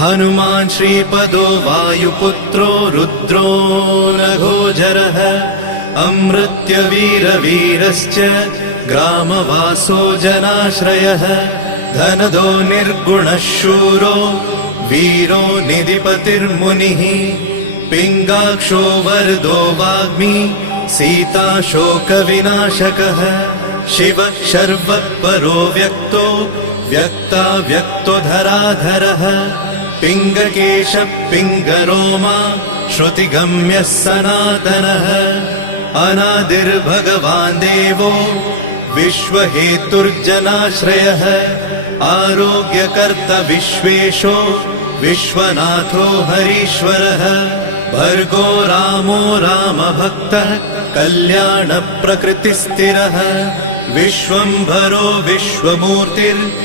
हनुमान् श्रीपदो वायुपुत्रो रुद्रो नघोजरः अमृत्यवीरवीरश्च ग्रामवासो जनाश्रयः धनदो निर्गुणः शूरो वीरो निधिपतिर्मुनिः पिङ्गाक्षो वरदो वाग्मी सीता शोकविनाशकः शिवः शर्वः परो व्यक्तो व्यक्तो धराधरः पिङ्गकेशः पिङ्गरोमा श्रुतिगम्यः सनातनः अनादिर्भगवान् देवो विश्वहेतुर्जनाश्रयः आरोग्यकर्ता विश्वेशो विश्वनाथो हरीश्वरः भर्गो रामो रामभक्तः कल्याणप्रकृतिस्थिरः विश्वम्भरो विश्वमूर्तिर्